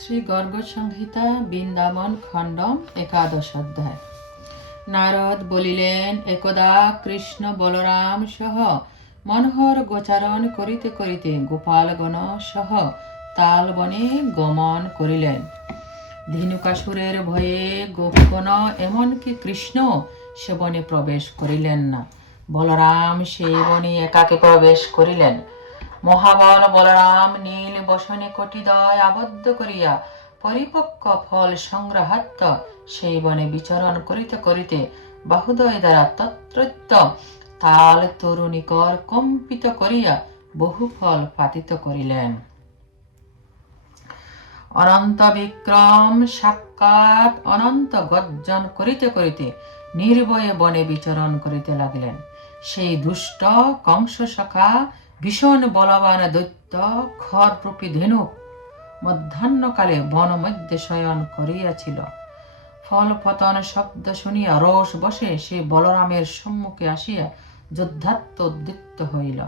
শ্রী গর্গ সংহিতা বৃন্দাবন খণ্ড ১১ অধ্যায়। নারদ বলিলেন, একদা কৃষ্ণ বলরাম সহ মনোহর গোচারণ করিতে করিতে গোপালগণ সহ তালবনে গমন করিলেন। ধেনুকাসুরের ভয়ে গোপগণ এমনকি কৃষ্ণ সে বনে প্রবেশ করিলেন না। বলরাম সেই বনে একাকে প্রবেশ করিলেন। মহাবল বলরাম নীল বসনে কটিদয় আবদ্ধ করিয়া পরিপক্ক ফল সংগ্রহার্থ সেই বনে বিচরণ করিতে করিতে বাহুদয় দ্বারা তত্রত্য তাল তরুণিকর কম্পিত করিয়া বহু ফল পাতিত করিলেন। অনন্ত বিক্রম সাক্ষাৎ অনন্ত গর্জন করিতে করিতে নির্ভয়ে বনে বিচরণ করিতে লাগিলেন। সেই দুষ্ট কংস সখা ভীষণ বলবান দৈত্য খররূপী ধেনুক মধ্যাহ্নকালে বন মধ্যে শয়ন করিয়াছিল। ফল পতন শব্দ শুনিয়া রোষ বসে সে বলরামের সম্মুখে আসিয়া যুদ্ধার্থ উদ্যুক্ত হইল।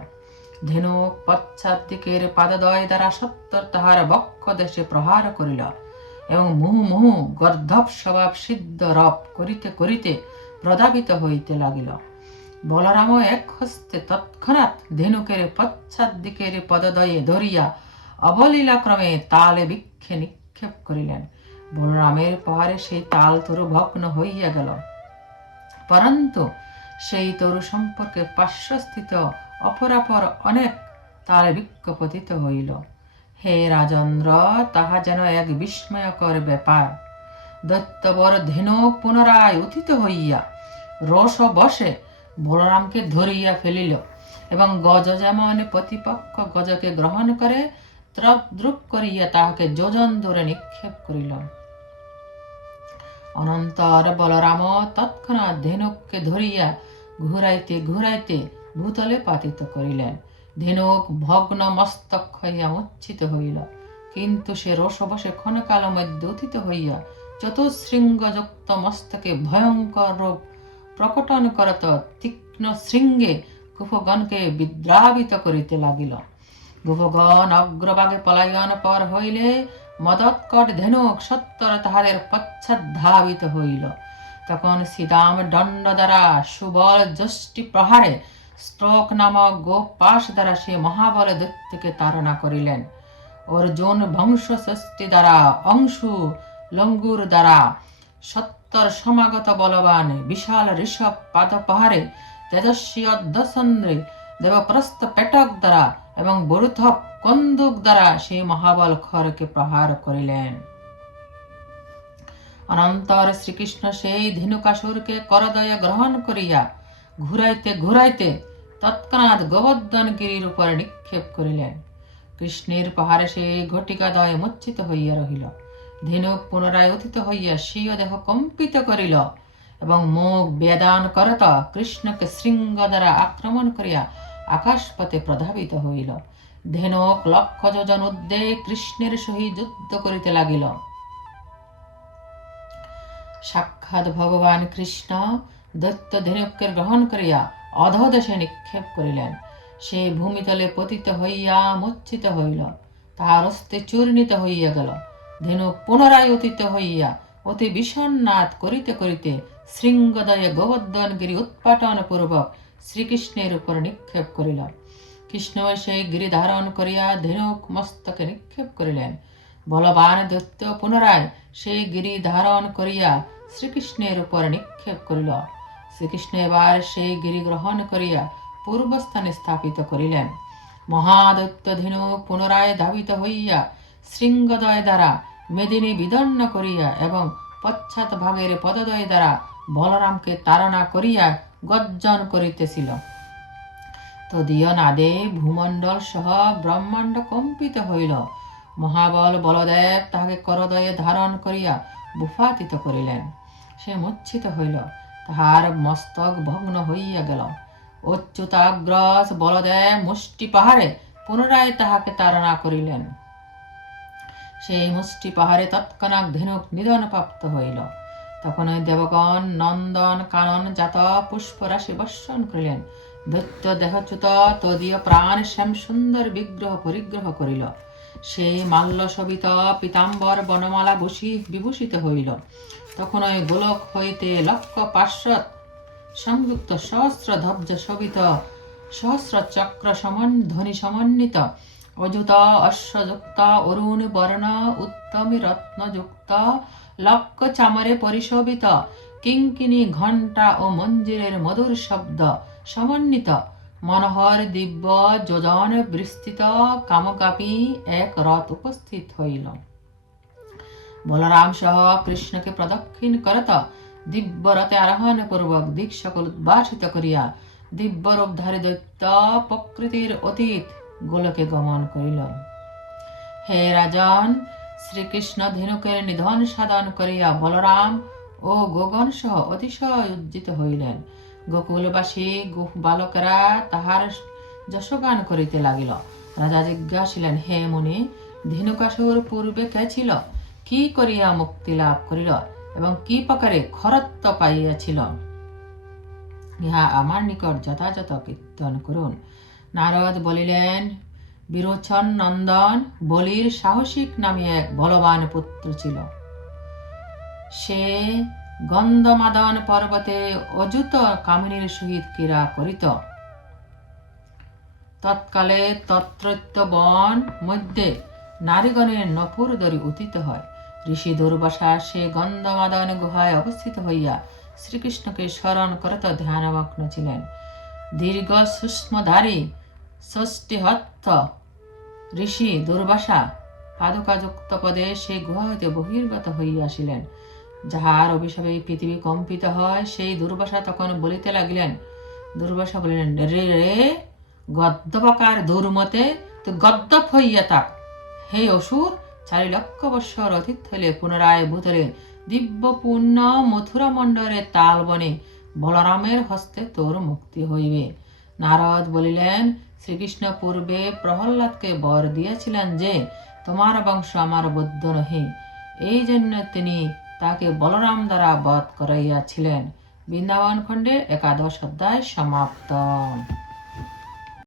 ধেনুক পশ্চাৎ দিকের পাদদয় দ্বারা সত্তর তাহার বক্ষ দেশে প্রহার করিল এবং মুহু মুহু গর্ধব স্বভাব সিদ্ধ রব করিতে করিতে প্রধাবিত হইতে লাগিল। বলরাম এক হস্তে তৎক্ষণাৎ ধেনুকের পশ্চাৎ দিকের পদদয়ে ধরিয়া অবলীলাক্রমে তালে বৃক্ষে নিক্ষেপ করিলেন। বলরামের প্রহারে সেই তাল তরু ভগ্ন হইয়া গেল, পরন্তু সেই তরু সম্পর্কে পার্শ্বস্থিত অপরাপর অনেক তাল বৃক্ষ পতিত হইল। হে রাজেন্দ্র, তাহা যেন এক বিস্ময়কর ব্যাপার। দৈত্যবর ধেনুক পুনরায় উত্থিত হইয়া রোষ বশে বলরামকে ধরিয়া ফেলিল এবং গজ যেমন প্রতিপক্ষ গজকে গ্রহণ করে ত্রদ্রুপ করিয়া তাহাকে যোজন দূরে নিক্ষেপ করিল। অনন্তর বলরাম তৎক্ষণাৎ ধেনুককে ধরিয়া ঘুরাইতে ঘুরাইতে ভূতলে পাতিত করিলেন। ধেনুক ভগ্ন মস্তক হইয়া মূর্ছিত হইল, কিন্তু সে রোষবশে ক্ষণকাল মধ্যে উত্থিত হইয়া চতুশৃঙ্গযুক্ত মস্তকে ভয়ঙ্কর রূপ প্রকটন করত তীক্ষ্ণ শৃঙ্গে গুপগণকে বিদ্রাবিত করিতে লাগিল। গুপগণ অগ্রভাগে পলায়ন পর হইলে মদৎকট ধেনুক সত্তর তাহাদের পশ্চাৎ ধাবিত হইল। তখন শ্রীদাম দণ্ড দ্বারা সুবল যষ্টি প্রহারে স্ত্রোক নামক গোপাশ দ্বারা সে মহাবল দৈত্যকে তাড়না করিলেন। অর্জুন বংশ ষষ্ঠী দ্বারা অংশু লঙ্গুর দ্বারা সত্তর সমাগত বলবান বিশাল ঋষভ পাদপহারে তেজস্বী অর্ধচন্দ্রে দেবপ্রস্থ পেটক দ্বারা এবং বরুথপ কন্দুক দ্বারা সেই মহাবল খরকে প্রহার করিলেন। অনন্তর শ্রীকৃষ্ণ সেই ধেনুকাসুরকে করদয়ে গ্রহণ করিয়া ঘুরাইতে ঘুরাইতে তৎক্ষণাৎ গোবর্ধন গিরির উপরে নিক্ষেপ করিলেন। কৃষ্ণের পাহাড়ে সেই ঘটিকাদয় মূর্ছিত হইয়া রহিল। ধেনুক পুনরায় উত্থিত হইয়া স্বীয় দেহ কম্পিত করিল এবং মুখ বেদান করত কৃষ্ণকে শৃঙ্গ দ্বারা আক্রমণ করিয়া আকাশপথে প্রধাবিত হইল। ধেনুক লক্ষ যোজন ঊর্ধ্বে কৃষ্ণের সহিত যুদ্ধ করিতে লাগিল। সাক্ষাৎ ভগবান কৃষ্ণ দৈত্য ধেনুককে গ্রহণ করিয়া অধোদেশে নিক্ষেপ করিলেন। সে ভূমিতলে পতিত হইয়া মূর্ছিত হইল, তাহার অস্থি চূর্ণিত হইয়া গেল। ধেনুক পুনরায় উত্থিত হইয়া অতি বিষণ্নাদ করিতে করিতে শৃঙ্গদয়ে গোবর্ধনগিরি উৎপাটন পূর্বক শ্রীকৃষ্ণের উপর নিক্ষেপ করিল। কৃষ্ণ সেই গিরি ধারণ করিয়া ধেনুক মস্তকে নিক্ষেপ করিলেন। বলবান দৈত্য পুনরায় সেই গিরি ধারণ করিয়া শ্রীকৃষ্ণের উপর নিক্ষেপ করিল। শ্রীকৃষ্ণ এবার সেই গিরি গ্রহণ করিয়া পূর্বস্থানে স্থাপিত করিলেন। মহাদৈত্য ধেনুক পুনরায় ধাবিত হইয়া শৃঙ্গদয় দ্বারা মেদিনী বিদন্ন করিয়া এবং পশ্চাৎ ভাগের পদদয় দ্বারা বলরামকে তাড়না করিয়া গর্জন করিতেছিল। তদীয় নাদে ভূমণ্ডল সহ ব্রহ্মাণ্ড কম্পিত হইল। মহাবল বলদেব তাহাকে করদয়ে ধারণ করিয়া ভূপাতিত করিলেন। সে মূর্ছিত হইল, তাহার মস্তক ভগ্ন হইয়া গেল। অচ্যুতাগ্রস বলদেব মুষ্টি পাহাড়ে পুনরায় তাহাকে তাড়না করিলেন। সেই মুষ্টি পাহাড়ে তৎক্ষণাৎ ধেনুক নিধনপ্রাপ্ত হইল। তখন দেবগণ নন্দন কানন জাত পুষ্পরাশি বর্ষণ করিলেন। দৈত্য দেহচ্যুত তদীয় প্রাণ শ্যাম সুন্দর বিগ্রহ পরিগ্রহ করিল। সে মাল্য শোভিত পীতাম্বর বনমালা বিভূষিত হইল। তখন ওই গোলক হইতে লক্ষ পার্শ্বদ সংযুক্ত সহস্র ধ্বজ শোভিত সহস্র চক্র ধ্বনি সমন্বিত অযুত অশ্বযুক্ত অরুণ বর্ণ উত্তমী রত্নযুক্ত লক্ষ চামরে পরিশোভিত কিঙ্কিনী ঘণ্টা ও মঞ্জিরের মধুর শব্দ সমন্বিত মনোহর দিব্য যোজন বিস্তৃত কামকাপী এক রথ উপস্থিত হইল। বলরাম সহ কৃষ্ণকে প্রদক্ষিণ করত দিব্য রথে আরোহণ পূর্বক দিক সকল উদ্ভাসিত করিয়া দিব্যরূপধারী দৈত্য প্রকৃতির অতীত গোলকে গমন করিল। হে রাজন, শ্রীকৃষ্ণ ধেনুকের নিধন সাধন করিয়া বলরাম ও গোগণ সহ অতিশয় উজ্জিত হইলেন। গোকুলবাসী বালকেরা তাহার যশগান করিতে লাগিল। রাজা জিজ্ঞাসিলেন, হে মুনি, ধেনুকাসুর পূর্বে কে ছিল? কি করিয়া মুক্তি লাভ করিল এবং কি প্রকারে খরত্ব পাইয়াছিল? ইহা আমার নিকট যথাযথ কীর্তন করুন। নারদ বলিলেন, বিরোচন নন্দন বলির সাহসিক নামে এক বলবান পুত্র ছিল। সে গন্ধমাদন পর্বতে অযুত কামিনীর সহিত ক্রীড়া করিত। তৎকালে তত্রত্য বন মধ্যে নারীগণের নপুর দরি উত্থিত হয়। ঋষি দুর্বাসা সে গন্ধমাদন গুহায় অবস্থিত হইয়া শ্রীকৃষ্ণকে স্মরণ করত ধ্যানমগ্ন ছিলেন। দীর্ঘ সূক্ষ্মধারী ষষ্টিহস্ত ঋষি দুর্বাসা পাদুকাযুক্ত পদে সে গুহা হইতে বহির্গত হইয়াছিলেন। যাহার অভিশাপে পৃথিবী কম্পিত হয়, সেই দুর্বাসা তখন বলিতে লাগিলেন। দুর্বাসা বলিলেন, রে রে গদ্যপকার দুর্মতে, তুই গদ্যপ হইয়া থাক। হে অসুর, 4 লক্ষ বৎসর অতীত হইলে পুনরায় ভূতলে দিব্য পূর্ণ মথুরা মণ্ডলের তাল বনে বলরামের হস্তে তোর মুক্তি হইবে। নারদ বলিলেন, শ্রীকৃষ্ণ পূর্বে প্রহ্লাদকে বর দিয়েছিলেন যে তোমার বংশ আমার বৌদ্ধ নহে, এই জন্য তিনি তাকে বলরাম দ্বারা বধ করাইয়াছিলেন। বৃন্দাবন খণ্ডে 11 অধ্যায় সমাপ্ত।